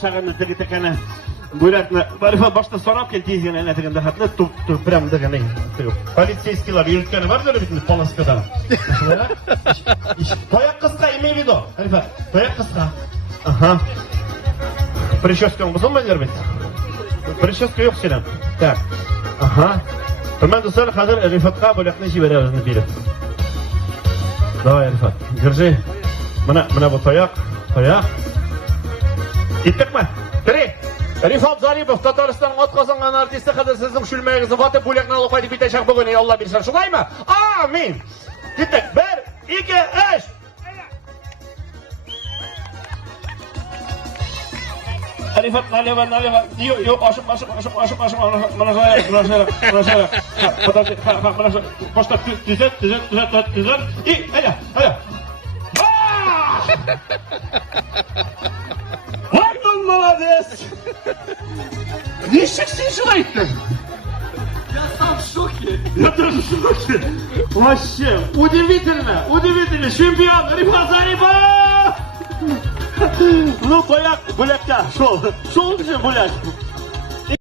Şağını teki tekene buyrakna barifa başta sorap kel tezgen ene tegen de hatla tup prям деген не. Полицейскийлар үйрөткөнү бар да битин полоскадан. Тояк кыска имей в виду. Арифа, тояк кыска. Ага. Прическаң бузулмай бит. Прическа yok senin. Так. Ага. Hemen dostlar hazır Rifатка bölekni жиберебиз билип. Давай Рифат, держи. Мына bu toyak. Gittik mi? Три. Rifat Zaripov, Tataristan от kazangan artisti kadar sizin şülmeyinizi vatı bulakna lokaydı bitecek bugün Allah bilsin. Şulay mı? Amin. Gittik. 1, 2, 3. Rifat naleva. Yok aşık. Bana şöyle. Bana başta düzelt. İyi, hadi. Vay молодец! Ничего шуна ettin? Я сам в шоке. Я тоже в шоке. Вообще, удивительно. Чемпион Рифат Зарипов! Ну, бояк, булякка, шел уже буляк.